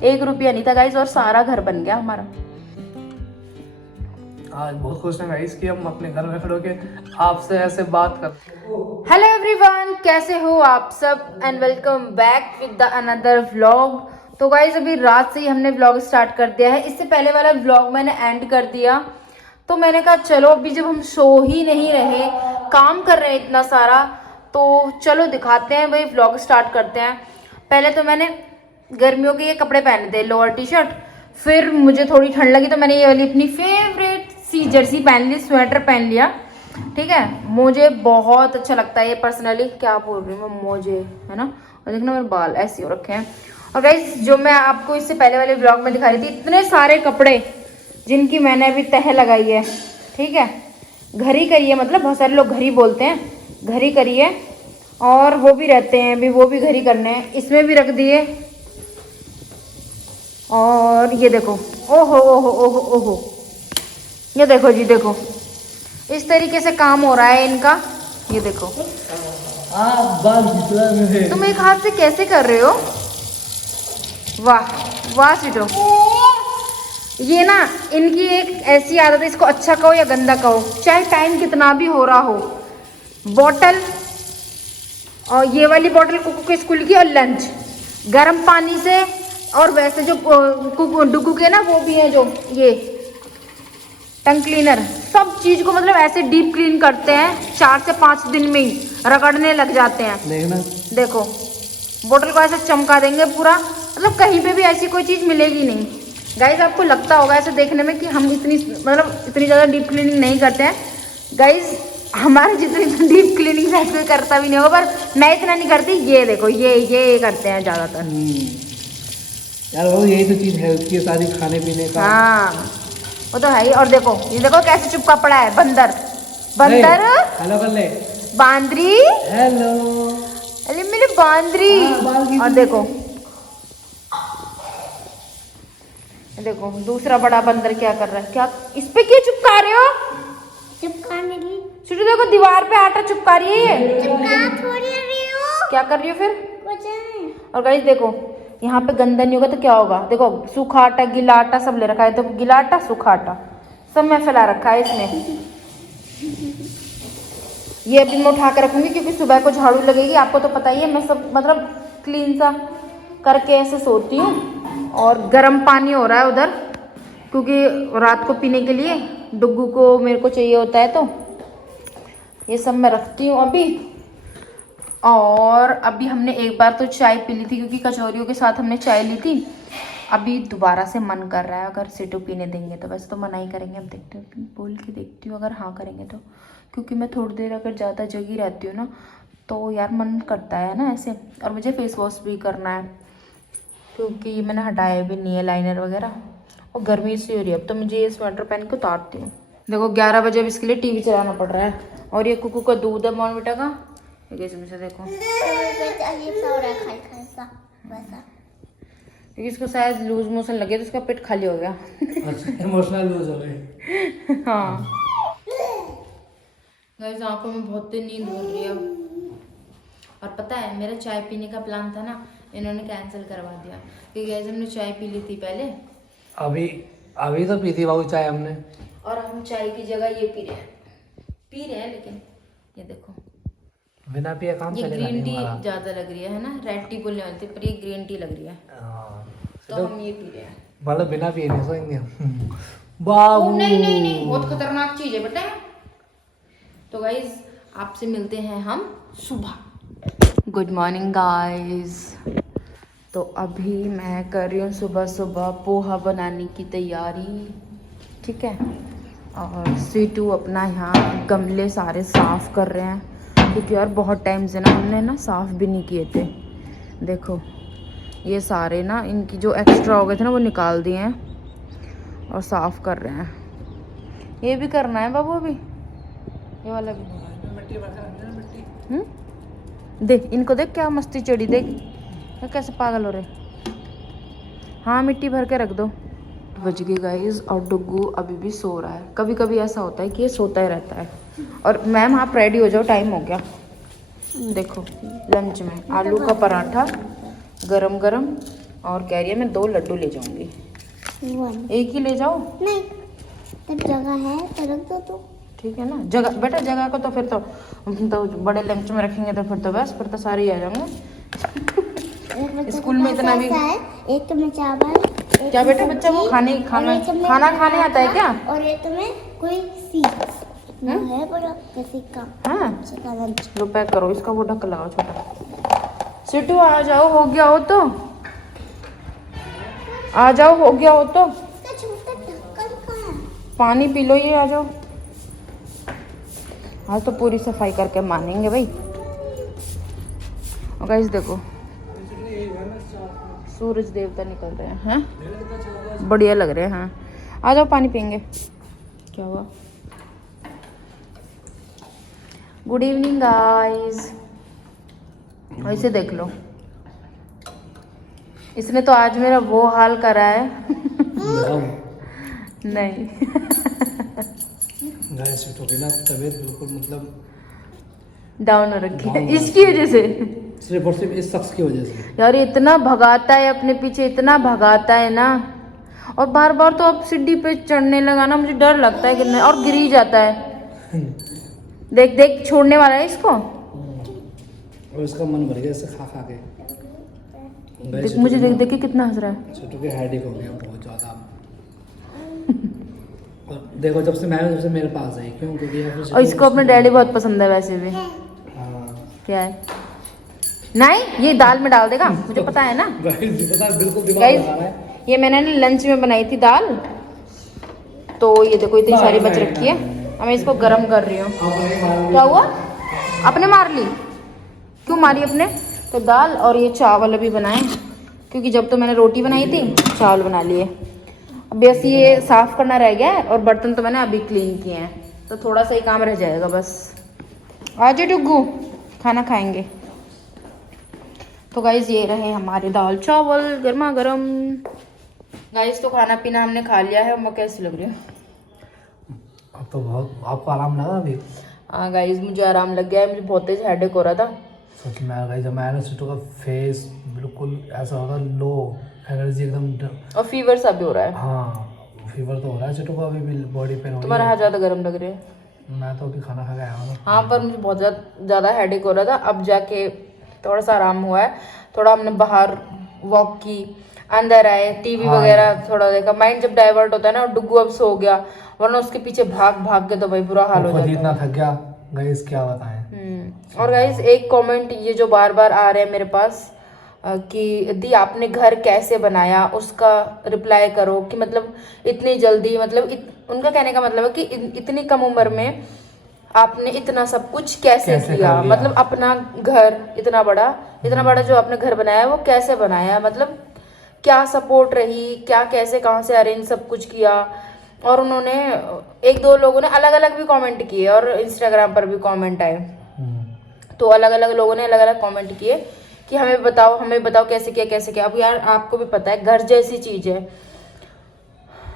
1 रुपया नहीं था गाइस और सारा घर बन गया हमारा। आज बहुत खुश हैं गाइस कि हम अपने घर में खड़े के आपसे ऐसे बात करते हैं। हेलो एवरीवन, कैसे हो आप सब and welcome back with the another vlog. तो गाइस अभी रात से ही हमने व्लॉग स्टार्ट कर दिया है। इससे पहले वाला व्लॉग मैंने एंड कर दिया, तो मैंने कहा चलो अभी जब हम सो ही नहीं रहे, काम कर रहे हैं इतना सारा, तो चलो दिखाते हैं भाई, व्लॉग स्टार्ट करते हैं। पहले तो मैंने गर्मियों के ये कपड़े पहने थे, लोअर टी शर्ट। फिर मुझे थोड़ी ठंड लगी तो मैंने ये वाली अपनी फेवरेट सी जर्सी पहन ली, स्वेटर पहन लिया। ठीक है, मुझे बहुत अच्छा लगता है ये पर्सनली। क्या बोल रही हूँ मैं, मुझे है ना। और देखना मेरे बाल ऐसे हो रखे हैं। और गाइस जो मैं आपको इससे पहले वाले ब्लॉग में दिखा रही थी, इतने सारे कपड़े जिनकी मैंने अभी तह लगाई है। ठीक है, घरी करी है, मतलब बहुत सारे लोग घरी बोलते हैं, घरी करी है। और वो भी रहते हैं अभी, वो भी घरी करने हैं, इसमें भी रख दिए। और ये देखो, ओहो ओहो ओहो ओहो, ये देखो जी, देखो इस तरीके से काम हो रहा है इनका। ये देखो तुम एक हाथ से कैसे कर रहे हो, वाह वाह सीटो। ये ना इनकी एक ऐसी आदत है, इसको अच्छा कहो या गंदा कहो, चाहे टाइम कितना भी हो रहा हो, बॉटल और ये वाली बॉटल कुकू के स्कूल की और लंच गर्म पानी से, और वैसे जो डुगू के ना वो भी है जो ये टंग क्लीनर, सब चीज को मतलब ऐसे डीप क्लीन करते हैं। 4 से 5 दिन में ही रगड़ने लग जाते हैं। देखना, देखो बोतल को ऐसे चमका देंगे पूरा, मतलब कहीं पे भी ऐसी कोई चीज मिलेगी नहीं। गाइस आपको लगता होगा ऐसे देखने में कि हम इतनी ज़्यादा डीप क्लीनिंग नहीं करते हैं। गाइस हमारे जितनी डीप क्लीनिंग शायद कोई करता भी नहीं होगा, पर मैं इतना नहीं करती। ये देखो ये करते हैं ज़्यादातर। यार वो यही तो चीज़ है उसकी, सारी खाने पीने का। हाँ वो तो है ही। और देखो ये देखो कैसे चुपका पड़ा है बंदर, बंदर हेलो कर ले, बांदरी, हेलो अरे मेरी बांदरी। और देखो देखो दूसरा बड़ा बंदर क्या कर रहा है, क्या इस पे क्यों चिपका रहे हो? चिपकाने की छोटू देखो दीवार पे आटा चिपका रही है ये। चिपका थोड़ी रही हो, क्या कर रही हो फिर? कुछ नहीं। और गाइस देखो यहाँ पे गंदा नहीं होगा तो क्या होगा, देखो सूखा आटा गीला आटा सब ले रखा है, तो गीला आटा सूखा आटा सब मैं फैला रखा है इसमें। ये अभी मैं उठा के रखूंगी क्योंकि सुबह को झाड़ू लगेगी। आपको तो पता ही है मैं सब मतलब क्लीन सा करके ऐसे सोती हूँ। और गर्म पानी हो रहा है उधर, क्योंकि रात को पीने के लिए डुग्गू को मेरे को चाहिए होता है, तो ये सब मैं रखती हूँ अभी। और अभी हमने एक बार तो चाय पी ली थी, क्योंकि कचौरियों के साथ हमने चाय ली थी। अभी दोबारा से मन कर रहा है, अगर सिटू पीने देंगे तो। वैसे तो मना ही करेंगे, अब देखते हैं, बोल के देखती हूँ अगर हाँ करेंगे तो। क्योंकि मैं थोड़ी देर अगर ज़्यादा जगी रहती हूँ ना, तो यार मन करता है ना ऐसे। और मुझे फेस वॉश भी करना है, क्योंकि मैंने हटाया भी नहीं है लाइनर वगैरह। और गर्मी सी हो रही है, अब तो मुझे ये स्वेटर पहन के उतारती हूँ। देखो 11 बजे अब इसके लिए टीवी चलाना पड़ रहा है। और ये कुकू का दूध है बॉर्नविटा का, से देखो क्योंकि इसको शायद लूज मोशन लगे तो इसका पेट खाली हो गया। इमोशनल लूज हो गए। हाँ गाइस आंखों में बहुत नींद हो रही है। और पता है मेरा चाय पीने का प्लान था ना, इन्होंने कैंसिल करवा दिया। क्योंकि गाइस हमने चाय पी ली थी पहले, अभी तो पी थी बाबू चाय हमने, और हम चाय की जगह ये पी रहे हैं। लेकिन ये देखो बिना पिए काम ये चलेगा ग्रीन टी नहीं। ज्यादा लग रही है ना, रेड टी बोलने वाली थी पर ये ग्रीन टी लग रही है, तो हम ये पी रहे हैं। मतलब बिना पिए नहीं सोएंगे बाबू। नहीं बहुत खतरनाक चीज है बेटा। तो गाइज आपसे मिलते हैं हम सुबह। Good morning guys. तो अभी मैं कर रही हूँ सुबह सुबह पोहा बनाने की तैयारी। ठीक है, और सीटू अपना यहाँ गमले सारे साफ कर रहे हैं, क्योंकि यार बहुत टाइम से ना हमने ना साफ भी नहीं किए थे। देखो ये सारे ना इनकी जो एक्स्ट्रा हो गए थे ना वो निकाल दिए हैं और साफ कर रहे हैं। ये भी करना है बाबू अभी, ये वाला भी। देख इनको, देख क्या मस्ती चढ़ी, देख कैसे पागल हो रहे। हाँ मिट्टी भर के रख दो। बज गई गाइस, और डुग्गू अभी भी सो रहा है। कभी कभी ऐसा होता है कि ये सोता ही रहता है। और मैम आप रेडी हो जाओ, टाइम हो गया। देखो लंच में आलू का पराठा गरम गरम और कह रही है मैं 2 लड्डू ले जाऊंगी। 1 एक ही ले जाओ। नहीं, तब जगह है तो रख दो तो। ठीक है ना, जगह बेटा जगह को तो फिर तो बड़े लंच में रखेंगे तो फिर तो बस फिर तो सारे ही आ जाएंगे। एक बच्चे स्कूल के में पास इतना भी- ऐसा है, एक तुम्हें चावल, एक क्या बेटा में बच्चा वो सब्जी, खाना और एक में खाना खाने आता है क्या? और एक में कोई सीड्स है बड़ा कैसे का हाँ उसका लंच। लो पैक करो इसका, वो ढक्कन लगाओ छोटा। सिटू आ जाओ, हो गया हो तो आ जाओ, हो गया हो तो इसका छोटा ढक्कन कहाँ है? पानी पी लो, ये आ जाओ। आज तो पूरी सफाई करके मानेंगे भाई। और गाइस देखो सूरज देवता निकल रहे हैं, बढ़िया लग रहे हैं। हाँ आ जाओ पानी पियेंगे। क्या हुआ? Good evening guys. वैसे देख लो, इसने तो आज मेरा वो हाल करा है। नहीं गाइस तो ना तबीयत बिल्कुल मतलब डाउन हो रखी है इसकी वजह से, सिर्फ और सिर्फ इस शख्स की वजह से। यार इतना भगाता है अपने पीछे, इतना भगाता है ना। और बार बार तो अब सीढ़ी पे चढ़ने लगा ना, मुझे डर लगता है गिरने, और गिर ही जाता है। देख देख छोड़ने वाला है इसको। और इसका मन भर गया इससे खा खा के। देख मुझे देख देख के कितना हंस रहा है। छोटू के हेडेक हो गया बहुत ज़्यादा। और देखो जब से मेरे पास आई, क्यों? क्योंकि और इसको अपने डैडी बहुत पसंद है वैसे भी। क्या है? नहीं ये दाल में डाल देगा, मुझे पता है ना। बिल्कुल दिमाग गाइस लगा रहा है। ये मैंने ना लंच में बनाई थी दाल, तो ये देखो इतनी सारी बच रखी है। अब मैं इसको गर्म कर रही हूँ। क्या हुआ? अपने मार ली? क्यों मारी अपने? तो दाल और ये चावल अभी बनाए, क्योंकि जब तो मैंने रोटी बनाई थी चावल बना लिए। अब बस ये साफ करना रह गया है, और बर्तन तो मैंने अभी क्लीन किए हैं, तो थोड़ा सा ही काम रह जाएगा बस। आज डुग्गू खाना खाएंगे। तो गाइज ये रहे हमारे दाल चावल गर्मा गर्म। गाइज तो खाना पीना हमने खा लिया है। मैं कैसी लग रही हूँ? अब तो बहुत आपको आराम लगा अभी? हाँ गाइज मुझे आराम लग गया है, मुझे बहुत तेज हेडेक हो रहा था। सच में गाइस जब मैंने सिटू का फेस बिल्कुल ऐसा हो रहा, लो एनर्जी एकदम। और फीवर सा भी हो रहा है। हाँ फीवर तो हो रहा है सिटू को, अभी भी बॉडी पेन हो रही तुम्हारा है। हाथ ज़्यादा गर्म लग रहे हैं। मैं तो अभी खाना खा के आया हूँ। हाँ पर मुझे बहुत ज़्यादा हेडेक हो रहा था, अब जाके थोड़ा सा आराम हुआ है। थोड़ा हमने बाहर वॉक की, अंदर आए, टीवी हाँ। वगैरह थोड़ा देखा। माइंड जब डाइवर्ट होता है ना, और डुग्गू अब सो गया, वरना उसके पीछे भाग भाग के तो भाई बुरा हाल हो खुद ही जाता इतना है। थक गया गाइस, क्या बताएं। और गाइस एक कमेंट ये जो बार बार आ रहे हैं मेरे पास कि दी आपने घर कैसे बनाया, उसका रिप्लाई करो कि मतलब इतनी जल्दी, मतलब उनका कहने का मतलब है कि इतनी कम उम्र में आपने इतना सब कुछ कैसे कर किया। लिया। मतलब अपना घर इतना बड़ा जो आपने घर बनाया है वो कैसे बनाया, मतलब क्या सपोर्ट रही, क्या कैसे कहाँ से अरेंज सब कुछ किया। और उन्होंने 1-2 लोगों ने अलग अलग भी कमेंट किए, और इंस्टाग्राम पर भी कमेंट आए, तो अलग अलग लोगों ने अलग अलग कमेंट किए कि हमें बताओ कैसे किया। अब यार आपको भी पता है घर जैसी चीज़ है,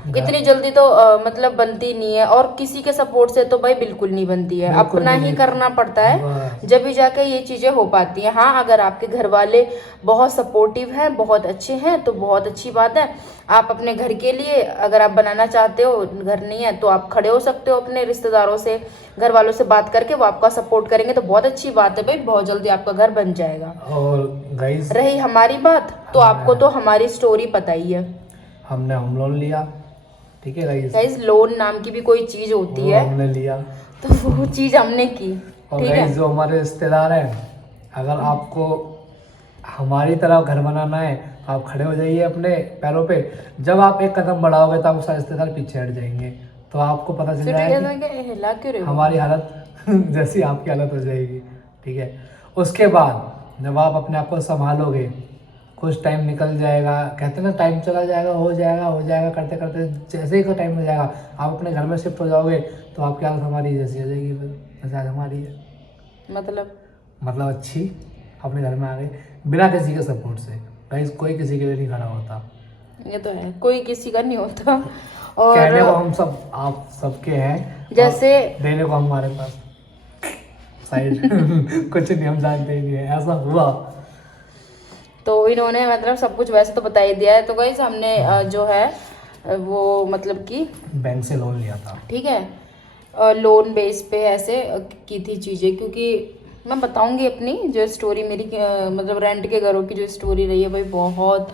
इतनी जल्दी तो मतलब बनती नहीं है, और किसी के सपोर्ट से तो भाई बिल्कुल नहीं बनती है। बिल्कुल अपना ही नहीं। करना पड़ता है, बस। जब भी जाके ये चीज़ें हो पाती हैं। हाँ अगर आपके घर वाले बहुत सपोर्टिव हैं, बहुत अच्छे हैं, तो बहुत अच्छी बात है। आप अपने घर के लिए अगर आप बनाना चाहते हो, घर नहीं है तो आप खड़े हो सकते हो अपने रिश्तेदारों से, घर वालों से बात करके, वो आपका सपोर्ट करेंगे तो बहुत अच्छी बात है भाई, बहुत जल्दी आपका घर बन जाएगा। और गाइस रही हमारी बात, तो आपको तो हमारी स्टोरी पता ही है। हमने होम लोन लिया, ठीक है गाइस। गाइस लोन नाम की भी कोई चीज होती वो है, हमने लिया, तो वो चीज हमने की। और ठीक गाइस है, जो हमारे रिश्तेदार हैं, अगर आपको हमारी तरह घर बनाना है तो आप खड़े हो जाइए अपने पैरों पे। जब आप एक कदम बढ़ाओगे तो आपके सारे रिश्तेदार पीछे हट जाएंगे, तो आपको पता चल सिटी जाएगा कहता है कि हिला क्यों रहे हो? हमारी हालत जैसी आपकी हालत हो जाएगी, ठीक है। उसके बाद जब आप अपने आप को संभालोगे, कुछ टाइम निकल जाएगा, कहते हैं ना टाइम चला जाएगा, हो जाएगा करते करते जैसे ही का टाइम हो जाएगा, आप अपने घर में शिफ्ट हो जाओगे, तो आपकी हालत हमारी जैसी हो जाएगी, फिर जैसे आज हमारी है। मतलब अच्छी अपने घर में आ गए बिना किसी के सपोर्ट से। गाइस कोई किसी के लिए नहीं खड़ा होता, ये तो है, कोई किसी का नहीं होता। और कहने को हम सब आप सबके हैं, जैसे और देने को हमारे पास साइड कुछ नहीं, हम जानते ही नहीं है, ऐसा हुआ। तो इन्होंने मतलब सब कुछ वैसे तो बता ही दिया है। तो गाइस हमने जो है वो मतलब कि बैंक से लोन लिया था, ठीक है, लोन बेस पे ऐसे की थी चीज़ें, क्योंकि मैं बताऊंगी अपनी जो स्टोरी मेरी मतलब रेंट के घरों की जो स्टोरी रही है भाई, बहुत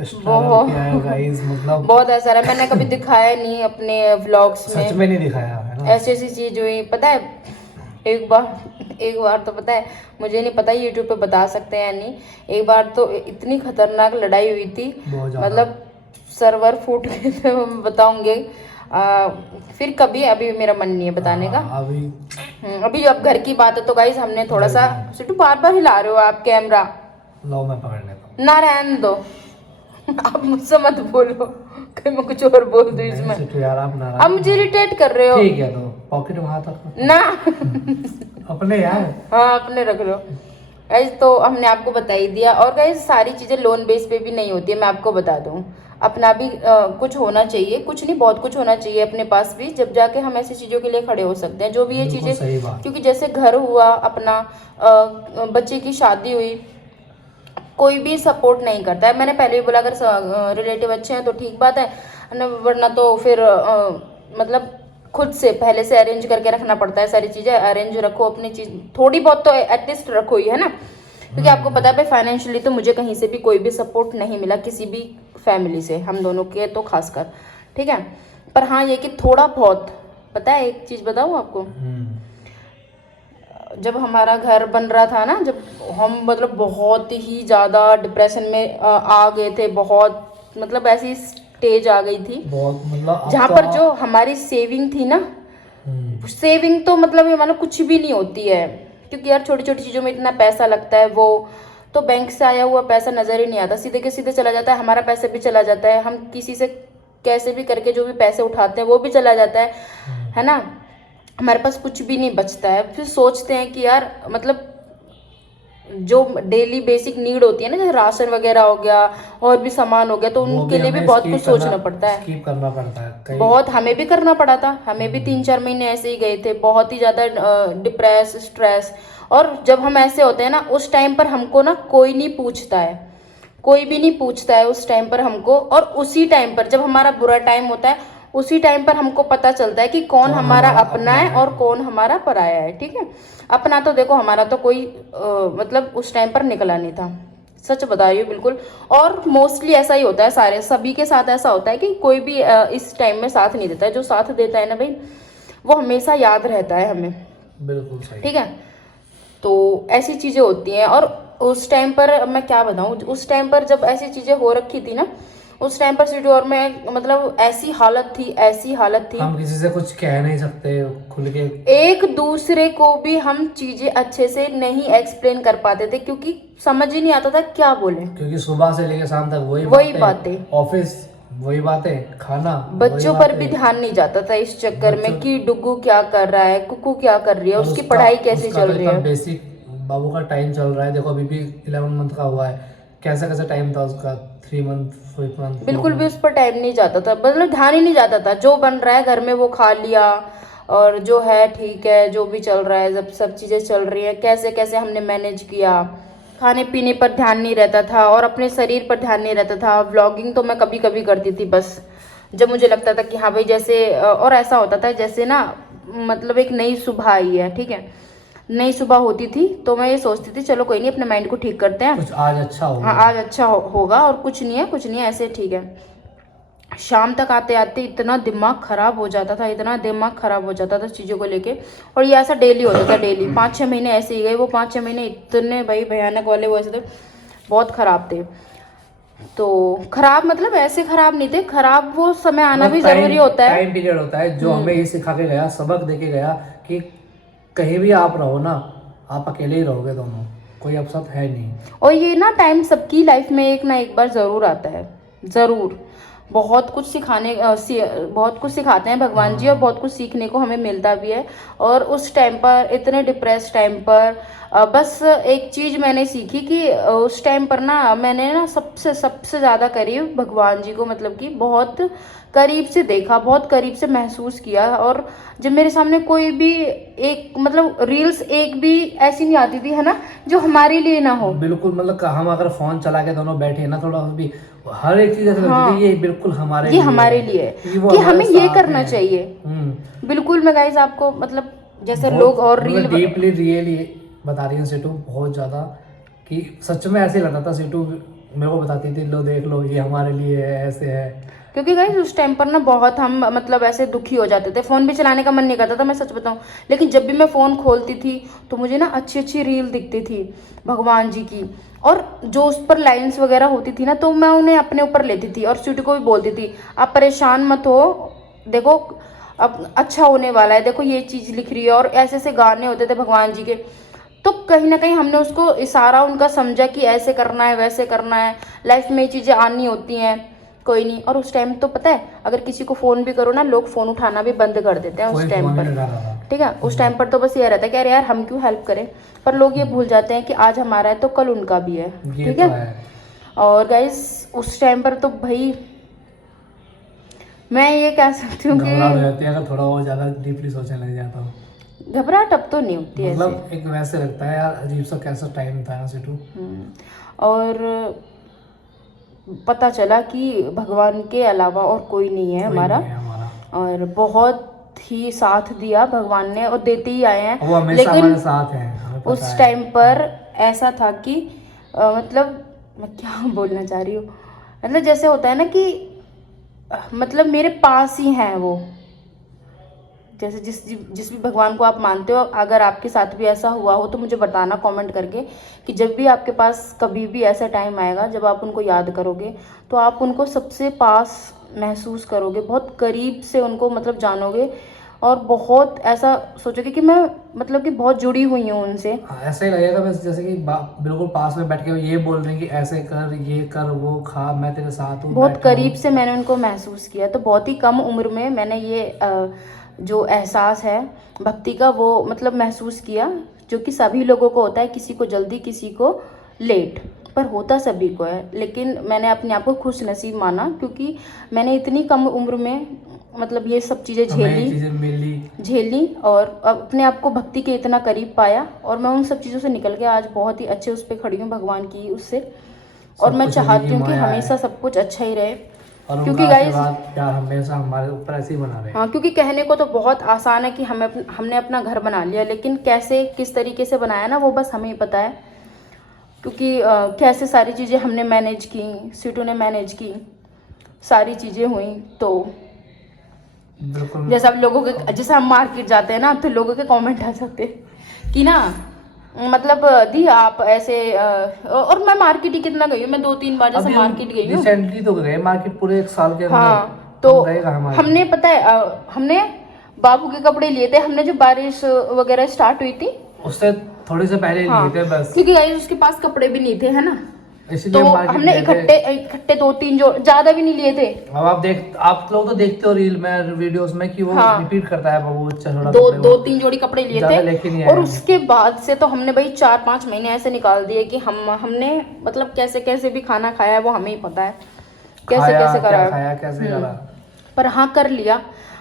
स्ट्रगल किया है गाइस, मतलब बहुत ऐसा है, मैंने कभी दिखाया नहीं अपने व्लॉग्स सच में। में नहीं दिखाया है ना। ऐसी ऐसी चीज हुई, पता है एक बार तो पता है, मुझे नहीं पता यूट्यूब पे बता सकते हैं या नहीं, एक बार तो इतनी खतरनाक लड़ाई हुई थी, बहुत ज़्यादा। मतलब सर्वर फूट गए थे, मैं बताऊंगे फिर कभी, अभी मेरा मन नहीं है बताने का। हाँ, अभी अब घर की बात है तो गाइस हमने थोड़ा सा, सिटू बार बार हिला रहे हो आप कैमरा, लो मैं पकड़ लेता हूँ। ना रहने दो आप मुझसे मत बोलो, कहीं मैं कुछ और बोल दूँ इसमें। सिटू यार आप नाराज अब मुझे इरिटेट कर रहे हो ठीक है, तो पॉकेट में हाथ रखो ना अपने यार। हाँ अपने रख लो गाइस। तो हमने आपको बता ही दिया। और गाइस सारी चीजें लोन बेस पे भी नहीं होती है, मैं आपको बता दूं, अपना भी कुछ होना चाहिए, कुछ नहीं बहुत कुछ होना चाहिए अपने पास भी, जब जाके हम ऐसी चीजों के लिए खड़े हो सकते हैं, जो भी ये बिल्कुल चीजें, सही बात। क्योंकि जैसे घर हुआ अपना, बच्चे की शादी हुई, कोई भी सपोर्ट नहीं करता है। मैंने पहले भी बोला अगर रिलेटिव अच्छे हैं तो ठीक बात है, वरना तो फिर मतलब खुद से पहले से अरेंज करके रखना पड़ता है, सारी चीज़ें अरेंज रखो, अपनी चीज़ थोड़ी बहुत तो एटलीस्ट रखो ही, है ना, क्योंकि आपको पता है भाई फाइनेंशियली तो मुझे कहीं से भी कोई भी सपोर्ट नहीं मिला, किसी भी फैमिली से, हम दोनों के तो खासकर, ठीक है। पर हाँ ये कि थोड़ा बहुत, पता है एक चीज़ बताऊँ आपको, जब हमारा घर बन रहा था ना, जब हम मतलब बहुत ही ज़्यादा डिप्रेशन में आ गए थे, बहुत मतलब ऐसी स्टेज आ गई थी बहुत, मतलब जहाँ पर जो हमारी सेविंग थी ना, सेविंग तो मतलब ये मानो कुछ भी नहीं होती है, क्योंकि यार छोटी छोटी चीज़ों में इतना पैसा लगता है, वो तो बैंक से आया हुआ पैसा नज़र ही नहीं आता, सीधे के सीधे चला जाता है, हमारा पैसा भी चला जाता है, हम किसी से कैसे भी करके जो भी पैसे उठाते हैं वो भी चला जाता है ना, हमारे पास कुछ भी नहीं बचता है। फिर सोचते हैं कि यार मतलब जो डेली बेसिक नीड होती है ना, जैसे राशन वगैरह हो गया और भी सामान हो गया, तो उनके लिए भी बहुत कुछ सोचना पड़ता है, स्किप करना पड़ता है बहुत हमें भी करना पड़ा था, हमें भी 3-4 महीने ऐसे ही गए थे, बहुत ही ज़्यादा डिप्रेस स्ट्रेस। और जब हम ऐसे होते हैं ना उस टाइम पर हमको ना कोई नहीं पूछता है, कोई भी नहीं पूछता है उस टाइम पर हमको, और उसी टाइम पर जब हमारा बुरा टाइम होता है उसी टाइम पर हमको पता चलता है कि कौन हमारा अपना है और कौन हमारा पराया है, ठीक है। अपना तो देखो हमारा तो कोई मतलब उस टाइम पर निकला नहीं था, सच बता रही हूँ बिल्कुल। और मोस्टली ऐसा ही होता है, सारे सभी के साथ ऐसा होता है कि कोई भी इस टाइम में साथ नहीं देता है, जो साथ देता है ना भाई वो हमेशा याद रहता है हमें, बिल्कुल सही, ठीक है। तो ऐसी चीज़ें होती हैं। और उस टाइम पर मैं क्या बताऊँ, उस टाइम पर जब ऐसी चीज़ें हो रखी थी ना, उस टाइम पर सिटी और में मतलब ऐसी हालत थी, ऐसी हालत थी, हम किसी से कुछ कह नहीं सकते खुल के, एक दूसरे को भी हम चीजें अच्छे से नहीं एक्सप्लेन कर पाते थे, क्योंकि समझ ही नहीं आता था क्या बोले, क्योंकि सुबह से लेकर शाम तक वही बातें, ऑफिस वही बातें, खाना, बच्चों पर भी ध्यान नहीं जाता था इस चक्कर में कि डुगू क्या कर रहा है, कुकू क्या कर रही है, उसकी पढ़ाई कैसे चल रही है, बेसिक बाबू का टाइम चल रहा है, देखो अभी भी 11 मंथ का हुआ है, कैसा कैसा टाइम था उसका, 3 मंथ 4 मंथ, बिल्कुल भी उस पर टाइम नहीं जाता था, मतलब ध्यान ही नहीं जाता था, जो बन रहा है घर में वो खा लिया, और जो है ठीक है, जो भी चल रहा है, जब सब चीज़ें चल रही है, कैसे कैसे हमने मैनेज किया, खाने पीने पर ध्यान नहीं रहता था और अपने शरीर पर ध्यान नहीं रहता था। व्लॉगिंग तो मैं कभी कभी करती थी बस, जब मुझे लगता था कि हाँ भाई जैसे, और ऐसा होता था जैसे ना मतलब एक नई सुबह आई है, ठीक है, नई सुबह होती थी तो मैं ये सोचती थी चलो कोई नहीं अपने माइंड को ठीक करते हैं, कुछ आज अच्छा होगा, हाँ आज अच्छा होगा, और कुछ नहीं है कुछ नहीं है ऐसे ठीक है। शाम तक आते आते इतना दिमाग खराब हो जाता था, इतना दिमाग खराब हो जाता था चीज़ों को लेके, और ये ऐसा डेली होता था, डेली 5-6 महीने ऐसे ही गए, वो 5-6 महीने इतने भाई भयानक वाले वो ऐसे थे, बहुत खराब थे। तो खराब मतलब ऐसे खराब नहीं थे, खराब वो समय आना भी जरूरी होता है, टाइम पीरियड होता है जो हमें ये सिखा के गया, सबक दे के गया कि कहीं भी आप रहो ना, आप अकेले ही रहोगे, दोनों कोई अपसाथ है नहीं। और ये ना टाइम सबकी लाइफ में एक ना एक बार ज़रूर आता है, ज़रूर, बहुत कुछ बहुत कुछ सिखाते हैं भगवान जी, और बहुत कुछ सीखने को हमें मिलता भी है। और उस टाइम पर इतने डिप्रेस टाइम पर बस एक चीज़ मैंने सीखी कि उस टाइम पर ना मैंने ना सबसे ज़्यादा करीब भगवान जी को मतलब कि बहुत करीब से देखा, बहुत करीब से महसूस किया। और जब मेरे सामने कोई भी एक मतलब रील्स एक भी ऐसी नहीं आती थी है ना जो हमारे लिए ना हो। बिल्कुल, मतलब हम अगर फोन चला के दोनों बैठे ना, थोड़ा भी हर एक चीज ऐसे लगती थी ये बिल्कुल हमारे ये लिए हमारे है, लिए है क्योंकि वो कि हमारे हमें ये साथ करना हैं। चाहिए। बिल्कुल मैं गाइस आपको मतलब जैसे लोग और रील डीपली रियली बता रही है सीटू, बहुत ज्यादा, कि सच में ऐसे लगता था। सीटू मेरे को बताती थी, लो देख लो ये हमारे लिए है, ऐसे है। क्योंकि गाइस उस टाइम पर ना बहुत हम मतलब ऐसे दुखी हो जाते थे, फोन भी चलाने का मन नहीं करता था, मैं सच बताऊं। लेकिन जब भी मैं फोन खोलती थी तो मुझे ना अच्छी अच्छी रील दिखती थी भगवान जी की, और जो उस पर लाइंस वगैरह होती थी ना तो मैं उन्हें अपने ऊपर लेती थी और स्वीटी को भी बोलती थी आप परेशान मत हो, देखो अब अच्छा होने वाला है, देखो ये चीज लिख रही है। और ऐसे ऐसे गाने होते थे भगवान जी के, तो कहीं ना कहीं हमने उसको इशारा उनका समझा कि ऐसे करना है वैसे करना है, लाइफ में ये चीजें आनी होती हैं, कोई नहीं। और उस टाइम तो पता है अगर किसी को फोन भी करो ना लोग फोन उठाना भी बंद कर देते हैं उस कोई टाइम फोन पर, नहीं लगा रहा था। ठीक है। उस टाइम पर तो बस ये रहता है कि अरे यार हम क्यों हेल्प करें, पर लोग ये भूल जाते हैं कि आज हमारा है तो कल उनका भी है, ये ठीक तो है। और गाइस उस टाइम पर तो भाई मैं ये कह सकती हूँ घबराहट हो कि जाती है अगर थोड़ा और ज्यादा डीपली सोचने लग जाता हूँ। घबराहट अब तो नहीं होती ऐसे। मतलब एक वैसे लगता है यार, अजीब सा कैसा टाइम था ना सीटू। और पता चला कि भगवान के अलावा और कोई नहीं है कोई हमारा, नहीं है हमारा। और बहुत ही साथ दिया भगवान ने और देते ही आए हैं। वो हमेशा हमारे लेकिन साथ है, हमें पता उस है। टाइम पर ऐसा था कि मतलब मैं क्या बोलना चाह रही हूँ, मतलब जैसे होता है ना कि मतलब मेरे पास ही हैं वो, जैसे जिस भी भगवान को आप मानते हो, अगर आपके साथ भी ऐसा हुआ हो तो मुझे बताना कमेंट करके कि जब भी आपके पास कभी भी ऐसा टाइम आएगा जब आप उनको याद करोगे तो आप उनको सबसे पास महसूस करोगे, बहुत करीब से उनको मतलब जानोगे, और बहुत ऐसा सोचोगे कि मैं मतलब कि बहुत जुड़ी हुई हूँ उनसे। हाँ, ऐसा ही लगेगा बस, जैसे कि बिल्कुल पास में बैठ के ये बोल रहे हैं कि ऐसे कर, ये कर, वो खा, मैं तेरे साथ हूँ, बहुत बैठा हूँ। करीब से मैंने उनको महसूस किया, तो बहुत ही कम उम्र में मैंने ये जो एहसास है भक्ति का वो मतलब महसूस किया, जो कि सभी लोगों को होता है, किसी को जल्दी किसी को लेट, पर होता सभी को है। लेकिन मैंने अपने आप को खुश नसीब माना क्योंकि मैंने इतनी कम उम्र में मतलब ये सब चीज़ें हमें ये चीजें झेली और अपने आप को भक्ति के इतना करीब पाया, और मैं उन सब चीज़ों से निकल के आज बहुत ही अच्छे उस पर खड़ी हूँ भगवान की उससे। और मैं चाहती हूँ कि हमेशा सब कुछ अच्छा ही रहे, और क्योंकि उनका गाइस आशीर्वाद प्यार हमेशा हमारे ऊपर ऐसे ही बना रहे। हाँ, क्योंकि कहने को तो बहुत आसान है कि हमने अपना घर बना लिया, लेकिन कैसे किस तरीके से बनाया ना वो बस हमें ही पता है, क्योंकि कैसे सारी चीज़ें हमने मैनेज की, सीटू ने मैनेज की, सारी चीज़ें हुई। तो बिल्कुल, जैसे अब लोगों के, जैसे हम मार्केट जाते हैं ना तो लोगों के कमेंट आ जाते हैं कि ना मतलब दी आप ऐसे और मैं मार्केट ही कितना गई हूँ, मैं 2-3 बार जैसे मार्केट गई हूँ। रिसेंटली तो गए मार्केट पूरे एक साल के अंदर। हाँ, तो हम गए कहाँ मार्केट? हमने पता है हमने बाबू के कपड़े लिए थे, हमने जो बारिश वगैरह स्टार्ट हुई थी उससे थोड़े से पहले हाँ, लिए थे बस, क्योंकि गाइस उसके पास कपड़े भी नहीं थे है ना, इसलिए तो मार्केट हमने गए थे। इकट्ठे 2-3 जो ज्यादा भी नहीं लिए थे। अब आप लोग तो देखते हो रील में, वीडियोस में, कि वो हाँ, रिपीट करता है वो थोड़ा दो 3 जोड़ी कपड़े लिए ज्यादा थे, लेके नहीं और आए उसके बाद से तो हमने भाई 4-5 महीने ऐसे निकाल दिए कि हमने मतलब कैसे कैसे भी खाना खाया है वो हमें ही पता है, कैसे खाया, कैसे करा क्या है। खाया, कैसे करा। पर हाँ कर लिया।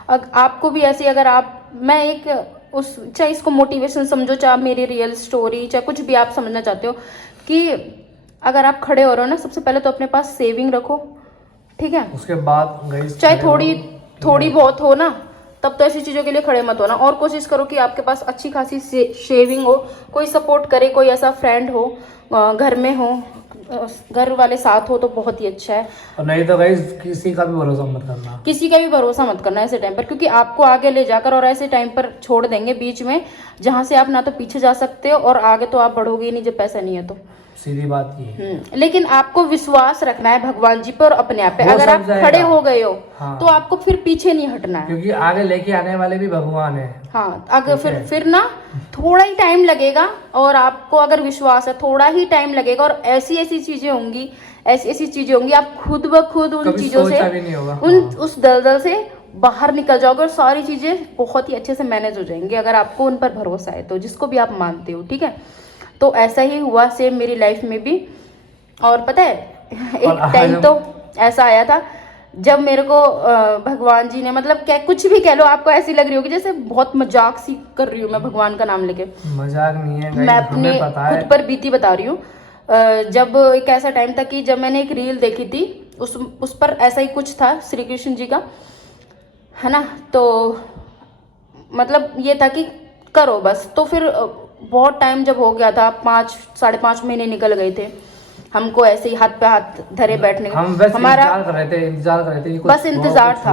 आपको भी ऐसे अगर आप, मैं एक उस, चाहे इसको मोटिवेशन समझो, चाहे मेरी रियल स्टोरी, चाहे कुछ भी आप समझना चाहते हो, कि अगर आप खड़े हो रहे हो ना सबसे पहले तो अपने पास सेविंग रखो, ठीक है। उसके बाद गाइस चाहे थोड़ी बहुत हो ना, तब तो ऐसी चीज़ों के लिए खड़े मत होना, और कोशिश करो कि आपके पास अच्छी खासी शेविंग हो, कोई सपोर्ट करे, कोई ऐसा फ्रेंड हो घर में हो, घर वाले साथ हो तो बहुत ही अच्छा है। और नहीं तो गाइस किसी का भी भरोसा मत करना, किसी का भी भरोसा मत करना ऐसे टाइम पर, क्योंकि आपको आगे ले जाकर और ऐसे टाइम पर छोड़ देंगे बीच में, जहां से आप ना तो पीछे जा सकते हो और आगे तो आप बढ़ोगे ही नहीं जब पैसा नहीं है तो। सीधी बात ये है। लेकिन आपको विश्वास रखना है भगवान जी पर और अपने आप पे, वो अगर सब आप जाएगा। खड़े हो गए हो हाँ। तो आपको फिर पीछे नहीं हटना है, क्योंकि आगे लेके आने वाले भी भगवान है। हाँ। अगर फिर ना थोड़ा ही टाइम लगेगा, और आपको अगर विश्वास है थोड़ा ही टाइम लगेगा, और ऐसी ऐसी चीजें होंगी, ऐसी चीजें होंगी, आप खुद ब खुद उन चीजों से, उस दलदल से बाहर निकल जाओगे, और सारी चीजें बहुत ही अच्छे से मैनेज हो जाएंगी अगर आपको उन पर भरोसा है तो, जिसको भी आप मानते हो, ठीक है। तो ऐसा ही हुआ सेम मेरी लाइफ में भी। और पता है एक और टाइम तो ऐसा आया था जब मेरे को भगवान जी ने, मतलब क्या कुछ भी कह लो, आपको ऐसी लग रही होगी जैसे बहुत मजाक सी कर रही हूँ मैं भगवान का नाम लेके, मजाक नहीं है, मैं अपने हमें पता है। खुद पर बीती बता रही हूँ। जब एक ऐसा टाइम था कि जब मैंने एक रील देखी थी, उस पर ऐसा ही कुछ था श्री कृष्ण जी का, है ना। तो मतलब ये था कि करो बस। तो फिर बहुत टाइम जब हो गया था, 5-5.5 महीने निकल गए थे हमको ऐसे ही हाथ पे हाथ धरे बैठने का। हम बस हमारा इंतजार कर रहे थे कि बस इंतजार था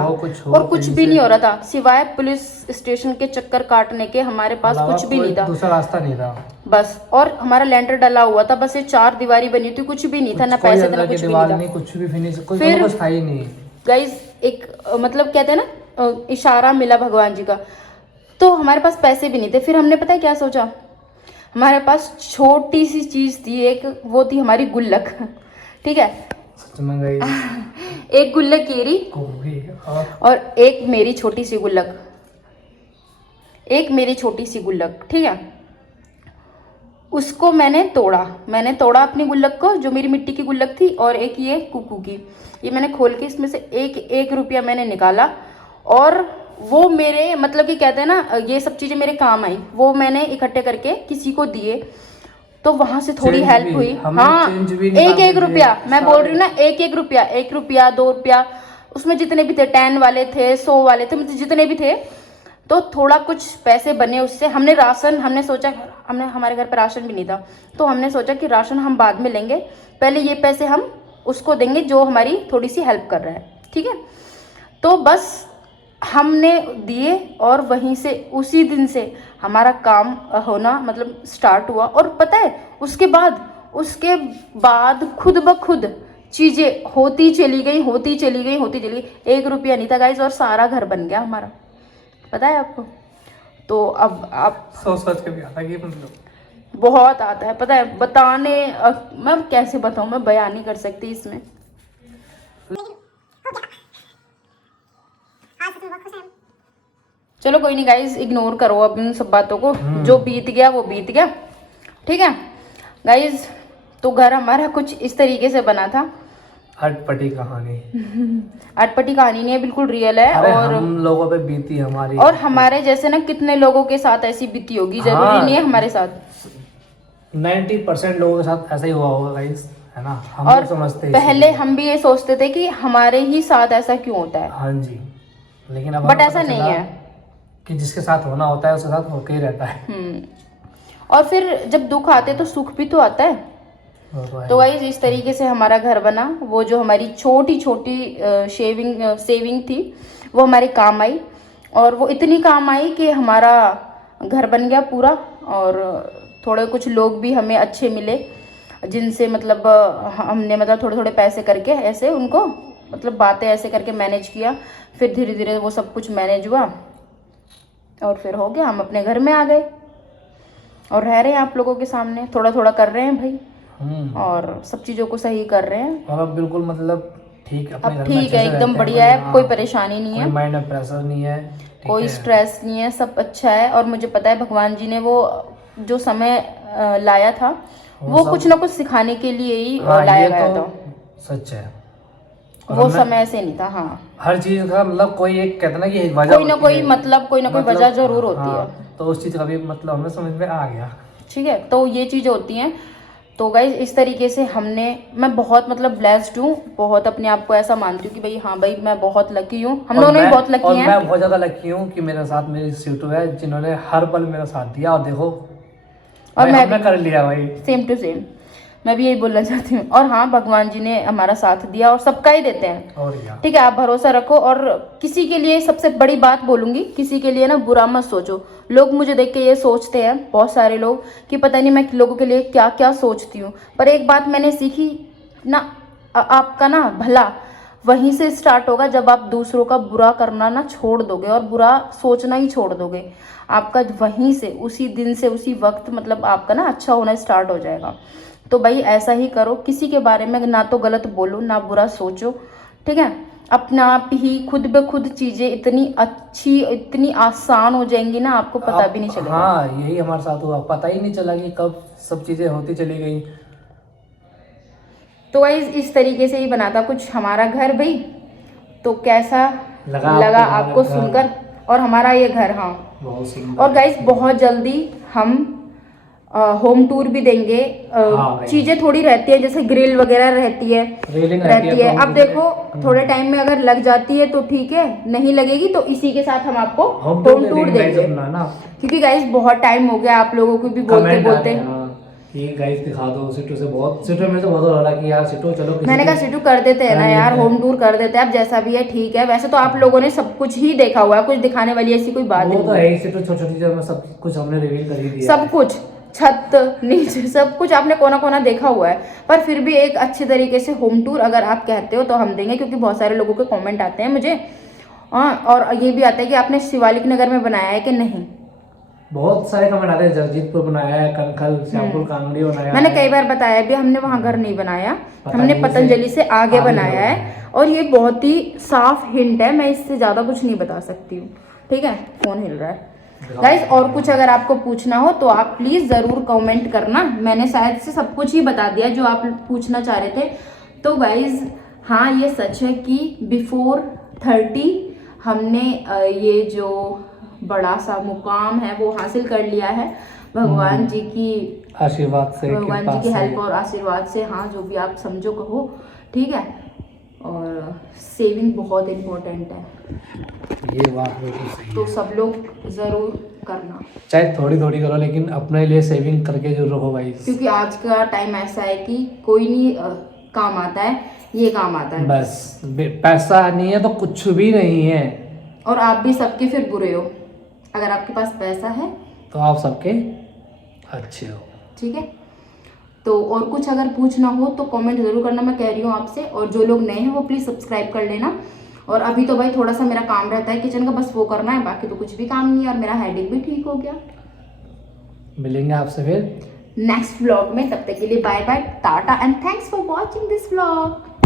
और कुछ भी नहीं हो रहा था सिवाय पुलिस स्टेशन के चक्कर काटने के। हमारे पास कुछ भी नहीं था, दूसरा रास्ता नहीं था बस। और हमारा लेंटर डला हुआ था, बस ये 4 दीवारी बनी थी, कुछ भी नहीं था, ना पैसे थे ना कुछ भी नहीं था। कुछ भी फिनिश, कोई फिर कुछ था ही नहीं। गाइज एक मतलब कहते हैं ना इशारा मिला भगवान जी का, तो हमारे पास पैसे भी नहीं थे। फिर हमने पता है क्या सोचा, हमारे पास छोटी सी चीज थी एक, वो थी हमारी गुल्लक, ठीक है। सच में गाइस एक गुल्लक कीरी और एक मेरी छोटी सी गुल्लक, एक मेरी छोटी सी गुल्लक, ठीक है। उसको मैंने तोड़ा अपनी गुल्लक को, जो मेरी मिट्टी की गुल्लक थी, और एक ये कुकू की, ये मैंने खोल के इसमें से एक रुपया मैंने निकाला। और वो मेरे मतलब कि कहते हैं ना, ये सब चीज़ें मेरे काम आई, वो मैंने इकट्ठे करके किसी को दिए, तो वहां से थोड़ी हेल्प हुई। हाँ, एक रुपया, मैं बोल रही हूँ ना, एक रुपया, 1 रुपया, 2 रुपया, उसमें जितने भी थे, 10 वाले थे, 100 वाले थे, मतलब जितने भी थे, तो थोड़ा कुछ पैसे बने उससे। हमने सोचा, हमारे घर पर राशन भी नहीं था, तो हमने सोचा कि राशन हम बाद में लेंगे, पहले ये पैसे हम उसको देंगे जो हमारी थोड़ी सी हेल्प कर रहा है, ठीक है। तो बस हमने दिए और वहीं से उसी दिन से हमारा काम होना मतलब स्टार्ट हुआ। और पता है उसके बाद खुद ब खुद चीज़ें होती चली गई। 1 रुपया नहीं था गाइस, और सारा घर बन गया हमारा, पता है आपको। तो अब आप सोच के भी आता है, मतलब बहुत आता है, पता है बताने, मैं कैसे बताऊँ, मैं बयान नहीं कर सकती इसमें। चलो कोई नहीं गाइस, इग्नोर करो अब इन सब बातों को, जो बीत गया वो बीत गया, ठीक है गाइस। तो घर हमारा कुछ इस तरीके से बना था। अटपटी कहानी अटपटी कहानी नहीं है, बिल्कुल रियल है। और हम लोगों पे बीती हमारी, और हमारे जैसे ना कितने लोगों के साथ ऐसी बीती होगी, जरूरी नहीं है हमारे साथ। 90% लोगों के साथ ऐसा ही हुआ होगा गाइस, है ना। हम और समझते हैं पहले हम भी ये सोचते थे कि हमारे ही साथ ऐसा क्यों होता है, हाँ जी, लेकिन अब बट ऐसा नहीं है कि जिसके साथ होना होता है उसके साथ होके ही रहता है। और फिर जब दुख आते तो सुख भी तो आता है। तो गाइस इस तरीके से हमारा घर बना। वो जो हमारी छोटी छोटी सेविंग थी वो हमारे काम आई, और वो इतनी काम आई कि हमारा घर बन गया पूरा। और थोड़े कुछ लोग भी हमें अच्छे मिले, जिनसे मतलब हमने मतलब थोड़े थोड़े पैसे करके ऐसे उनको मतलब बातें ऐसे करके मैनेज किया। फिर धीरे धीरे वो सब कुछ मैनेज हुआ और फिर हो गया, हम अपने घर में आ गए और रह रहे हैं आप लोगों के सामने। थोड़ा थोड़ा कर रहे हैं भाई, और सब चीज़ों को सही कर रहे हैं। और अब बिल्कुल मतलब ठीक, अपने घर में ठीक है, एकदम बढ़िया है, कोई परेशानी नहीं है, माइंड में प्रेशर नहीं है, कोई स्ट्रेस नहीं है, सब अच्छा है। और मुझे पता है भगवान जी ने वो जो समय लाया था वो कुछ ना कुछ सिखाने के लिए ही लाया गया था। सच है, वो समय ऐसे नहीं था। हाँ, हर चीज का मतलब कोई एक कहते ना कि वजह, कोई ना कोई मतलब कोई ना कोई वजह जरूर होती है। तो उस चीज का भी मतलब हमें समझ में आ गया, ठीक है। तो ये चीजें होती हैं। तो गाइज इस तरीके से मैं बहुत मतलब ब्लेस्ड हूँ, बहुत अपने आप को ऐसा मानती हूँ कि भाई हाँ भाई मैं बहुत लकी हूँ। हम दोनों भी बहुत लकी हैं। मैं बहुत ज्यादा लकी हूँ कि मेरे साथ मेरी सीटू है, जिन्होंने हर पल मेरा साथ दिया। और देखो और मैं कर लिया भाई, सेम टू सेम, मैं भी यही बोलना चाहती हूँ। और हाँ, भगवान जी ने हमारा साथ दिया और सबका ही देते हैं, और क्या। ठीक है, आप भरोसा रखो। और किसी के लिए सबसे बड़ी बात बोलूंगी, किसी के लिए ना बुरा मत सोचो। लोग मुझे देख के ये सोचते हैं, बहुत सारे लोग, कि पता नहीं मैं लोगों के लिए क्या क्या सोचती हूँ। पर एक बात मैंने सीखी ना, आपका ना भला वहीं से स्टार्ट होगा जब आप दूसरों का बुरा करना ना छोड़ दोगे और बुरा सोचना ही छोड़ दोगे। आपका वहीं से, उसी दिन से, उसी वक्त मतलब आपका ना अच्छा होना स्टार्ट हो जाएगा। तो भाई ऐसा ही करो, किसी के बारे में ना तो गलत बोलो ना बुरा सोचो, ठीक है। अपना आप ही खुद ब खुद चीजें इतनी अच्छी इतनी आसान हो जाएंगी ना, आपको पता भी नहीं चलेगा। हाँ, यही हमारे साथ हुआ, पता ही नहीं चला कि कब सब चीज़ें होती चली गई। तो गाइस इस तरीके से ही बना था कुछ हमारा घर भाई। तो कैसा लगा आपको हमारा घर? सुनकर, और हमारा ये घर, हाँ। बहुत सुंदर। और गाइस बहुत जल्दी हम होम टूर भी देंगे। हाँ, चीजें थोड़ी रहती है, जैसे ग्रिल वगैरह रहती है, रेलिंग रहती है। तो अब देखो थोड़े टाइम में अगर लग जाती है तो ठीक है, नहीं लगेगी तो इसी के साथ हम आपको होम होम टूर टूर देंगे देंगे। ना। क्योंकि गाइस बहुत टाइम हो गया, आप लोगों को भी बोलते कमेंट आ बोलते रहे हैं, हाँ, कि गाइस दिखा दो सिटू से, बहुत सिटू में तो बहुत हो रहा कि यार सिटू चलो किसी मैंने कहा दिन सिटू कर देते हैं ना कर यार, लेते हैं। होम टूर कर देते हैं। अब जैसा भी है ठीक है। वैसे तो आप लोगों ने सब कुछ ही देखा हुआ है, कुछ दिखाने वाली ऐसी कोई बात वो तो नहीं है ही, सिटू छोटी छोटी चीजों में सब कुछ हमने रिवील कर ही दिया सब कुछ छत नीचे सब कुछ आपने कोना कोना देखा हुआ है। पर फिर भी एक अच्छे तरीके से होम टूर अगर आप कहते हो तो हम देंगे, क्योंकि बहुत सारे लोगों के कमेंट आते हैं मुझे। हाँ, और ये भी आता है कि आपने शिवालिक नगर में बनाया है कि नहीं। बहुत सारे कमेंट आते हैं, जगजीतपुर बनाया है, कनखल श्यामपुर कांगड़ी बनाया मैंने है। कई बार बताया भी, हमने वहां घर नहीं बनाया, हमने पतंजलि पतंजलि से आगे बनाया बनाया है। और ये बहुत ही साफ हिंट है, मैं इससे ज्यादा कुछ नहीं बता सकती हूँ। ठीक है, फोन हिल रहा है गाइस। और कुछ अगर आपको पूछना हो तो आप प्लीज जरूर कमेंट करना। मैंने शायद से सब कुछ ही बता दिया जो आप पूछना चाह रहे थे। तो गाइस हाँ, ये सच है कि बिफोर 30 हमने ये जो बड़ा सा मुकाम है वो हासिल कर लिया है, भगवान जी की आशीर्वाद से, भगवान कृपा जी की से। हेल्प और आशीर्वाद से। हाँ, जो भी आप समझो कहो, ठीक है। और सेविंग बहुत इम्पोर्टेंट है, ये बात बिल्कुल सही तो है। सब लोग जरूर करना, चाहे थोड़ी थोड़ी करो लेकिन अपने लिए सेविंग करके जरूर रखो गाइस। क्योंकि आज का टाइम ऐसा है कि कोई नहीं काम आता है, ये काम आता है बस पैसा नहीं है तो कुछ भी नहीं है। और आप भी सबके फिर बुरे हो। अगर आपके पास पैसा है तो आप सबके अच्छे हो। ठीक है। तो और कुछ अगर पूछना हो तो कमेंट जरूर करना, मैं कह रही हूँ आपसे। और जो लोग नए हैं वो प्लीज़ सब्सक्राइब कर लेना। और अभी तो भाई थोड़ा सा मेरा काम रहता है किचन का, बस वो करना है, बाकी तो कुछ भी काम नहीं है। और मेरा हेडेक भी ठीक हो गया। मिलेंगे आपसे फिर नेक्स्ट व्लॉग में, तब तक के लिए bye bye, tata and thanks for watching this vlog.